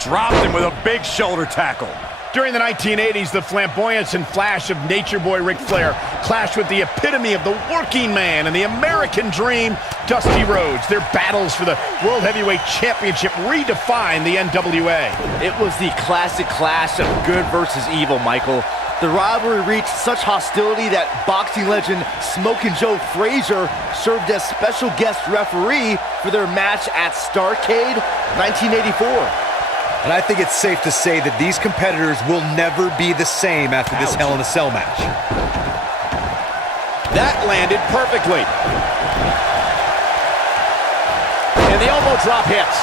Dropped him with a big shoulder tackle. During the 1980s, the flamboyance and flash of Nature Boy Ric Flair clashed with the epitome of the working man and the American dream, Dusty Rhodes. Their battles for the World Heavyweight Championship redefined the NWA. It was the classic clash of good versus evil, Michael. The rivalry reached such hostility that boxing legend Smokin' Joe Frazier served as special guest referee for their match at Starrcade 1984. And I think it's safe to say that these competitors will never be the same after this Hell in a Cell match. That landed perfectly. And the elbow drop hits.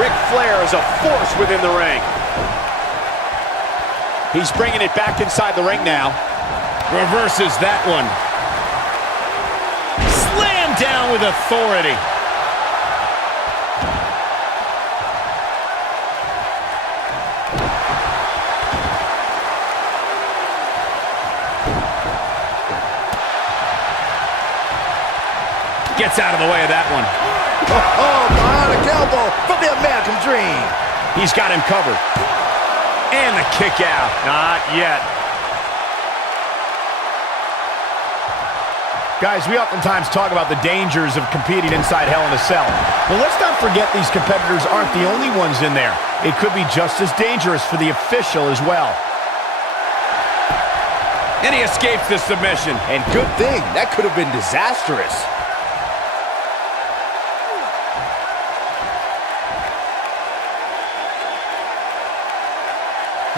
Ric Flair is a force within the ring. He's bringing it back inside the ring now. Reverses that one. Slam down with authority. Gets out of the way of that one. Oh, bionic elbow from the American Dream. He's got him covered. And the kick out. Not yet. Guys, we oftentimes talk about the dangers of competing inside Hell in a Cell. But let's not forget these competitors aren't the only ones in there. It could be just as dangerous for the official as well. And he escapes the submission. And good thing, that could have been disastrous.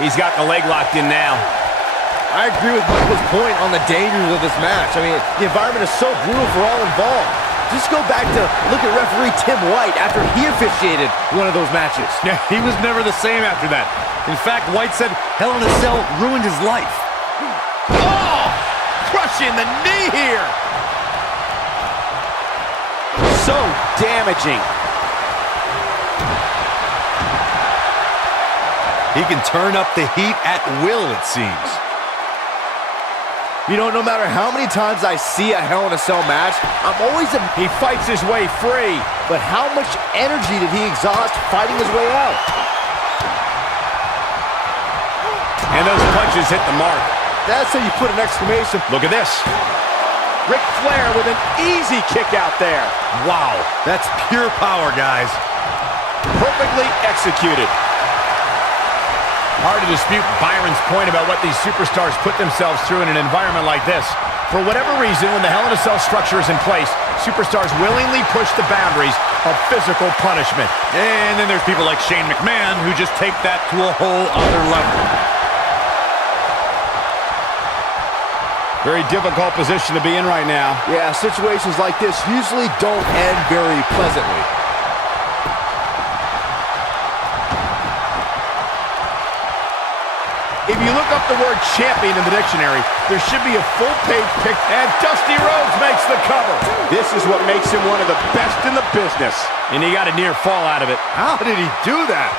He's got the leg locked in now. I agree with Michael's point on the dangers of this match. I mean, the environment is so brutal for all involved. Just go back to look at referee Tim White after he officiated one of those matches. Yeah, he was never the same after that. In fact, White said Hell in a Cell ruined his life. Oh! Crushing the knee here. So damaging. He can turn up the heat at will, it seems. You know, no matter how many times I see a Hell in a Cell match, I'm always He fights his way free. But how much energy did he exhaust fighting his way out? And those punches hit the mark. That's how you put an exclamation. Look at this. Ric Flair with an easy kick out there. Wow, that's pure power, guys. Perfectly executed. Hard to dispute Byron's point about what these superstars put themselves through in an environment like this. For whatever reason, when the Hell in a Cell structure is in place, superstars willingly push the boundaries of physical punishment. And then there's people like Shane McMahon who just take that to a whole other level. Very difficult position to be in right now. Yeah, situations like this usually don't end very pleasantly. If you look up the word champion in the dictionary, there should be a full-page pic, and Dusty Rhodes makes the cover. This is what makes him one of the best in the business. And he got a near fall out of it. How did he do that?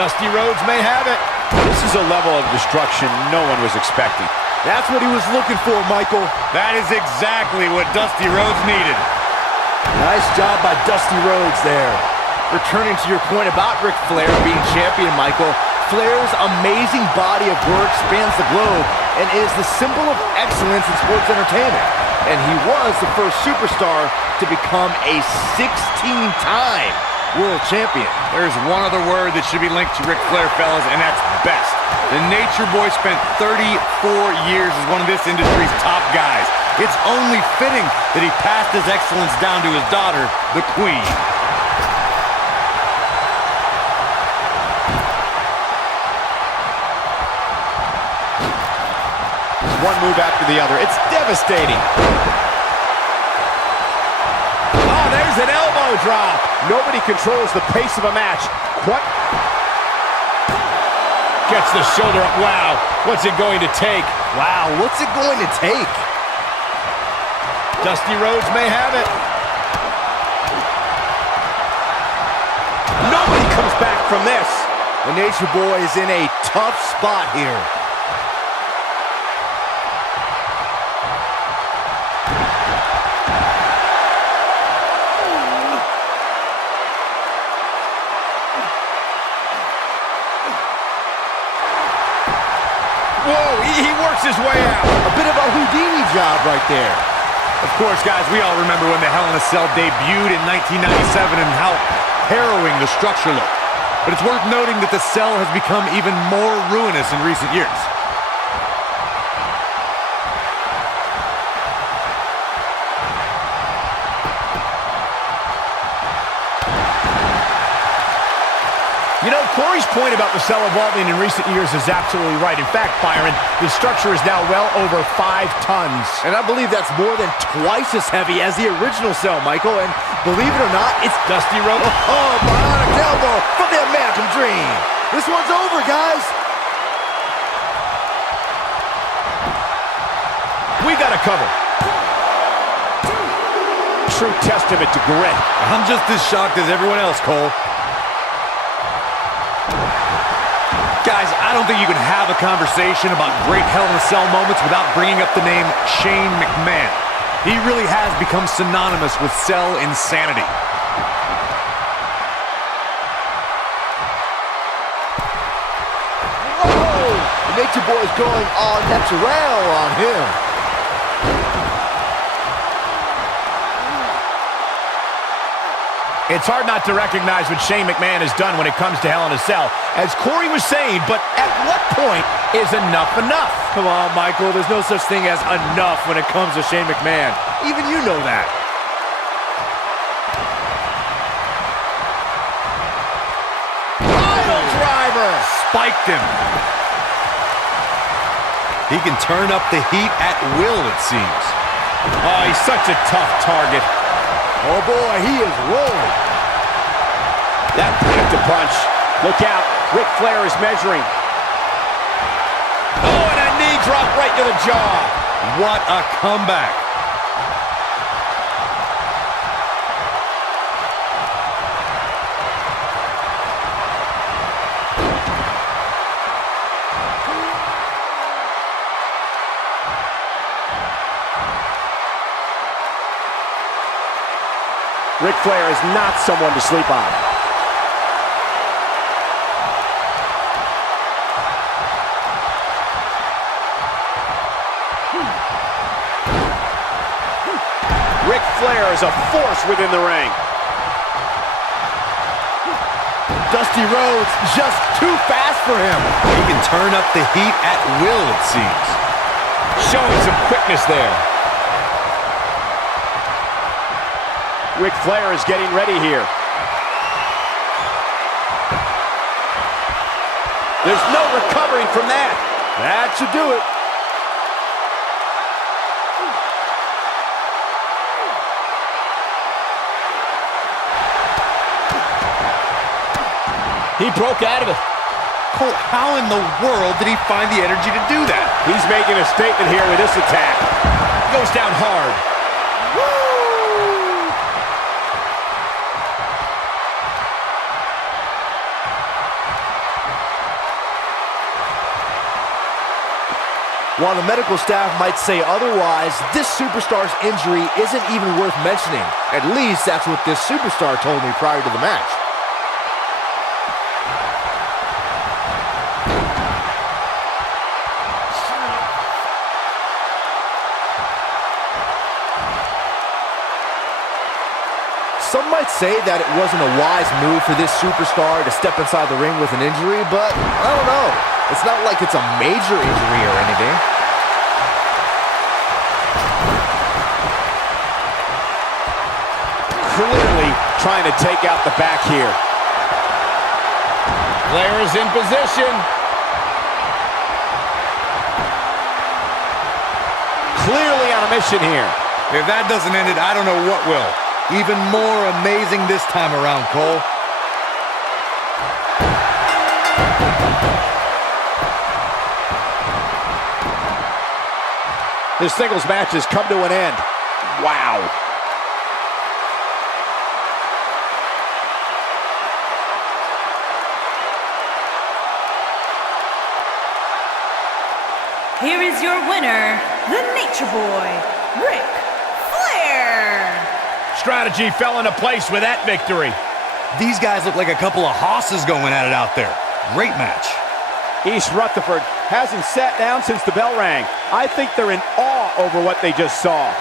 Dusty Rhodes may have it. This is a level of destruction no one was expecting. That's what he was looking for, Michael. That is exactly what Dusty Rhodes needed. Nice job by Dusty Rhodes there. Returning to your point about Ric Flair being champion, Michael, Flair's amazing body of work spans the globe and is the symbol of excellence in sports entertainment. And he was the first superstar to become a 16-time world champion. There's one other word that should be linked to Ric Flair, fellas, and that's best. The Nature Boy spent 34 years as one of this industry's top guys. It's only fitting that he passed his excellence down to his daughter, the Queen. One move after the other. It's devastating. Oh, there's an elbow drop. Nobody controls the pace of a match. What? Gets the shoulder up. Wow. What's it going to take? Wow, what's it going to take? Dusty Rhodes may have it. Nobody comes back from this. The Nature Boy is in a tough spot here. Whoa, he works his way out. A bit of a Houdini job right there. Of course, guys, we all remember when the Hell in a Cell debuted in 1997 and how harrowing the structure looked. But it's worth noting that the cell has become even more ruinous in recent years. You know, Corey's point about the cell evolving in recent years is absolutely right. In fact, Byron, the structure is now well over 5 tons. And I believe that's more than twice as heavy as the original cell, Michael. And believe it or not, it's Dusty Rhodes. Oh, bionic elbow from the American Dream. This one's over, guys. We got a cover. True testament to grit. I'm just as shocked as everyone else, Cole. Guys, I don't think you can have a conversation about great Hell in a Cell moments without bringing up the name Shane McMahon. He really has become synonymous with cell insanity. Whoa! The Nature Boy's going all natural on him. It's hard not to recognize what Shane McMahon has done when it comes to Hell in a Cell. As Corey was saying, but at what point is enough enough? Come on, Michael. There's no such thing as enough when it comes to Shane McMahon. Even you know that. Pile driver! Spiked him. He can turn up the heat at will, it seems. Oh, he's such a tough target. Oh boy, he is rolling. That packed a punch. Look out, Ric Flair is measuring. Oh, and a knee drop right to the jaw. What a comeback. Ric Flair is not someone to sleep on. Ric Flair is a force within the ring. Dusty Rhodes just too fast for him. He can turn up the heat at will, it seems. Showing some quickness there. Ric Flair is getting ready here. There's no recovering from that. That should do it. He broke out of it. Cole, how in the world did he find the energy to do that? He's making a statement here with this attack. Goes down hard. While the medical staff might say otherwise, this superstar's injury isn't even worth mentioning. At least that's what this superstar told me prior to the match. Some might say that it wasn't a wise move for this superstar to step inside the ring with an injury, but I don't know. It's not like it's a major injury or anything. Clearly trying to take out the back here. Flair is in position. Clearly on a mission here. If that doesn't end it, I don't know what will. Even more amazing this time around, Cole. This singles match has come to an end. Wow. Here is your winner, the Nature Boy, Ric Flair. Strategy fell into place with that victory. These guys look like a couple of hosses going at it out there. Great match. East Rutherford hasn't sat down since the bell rang. I think they're in awe over what they just saw.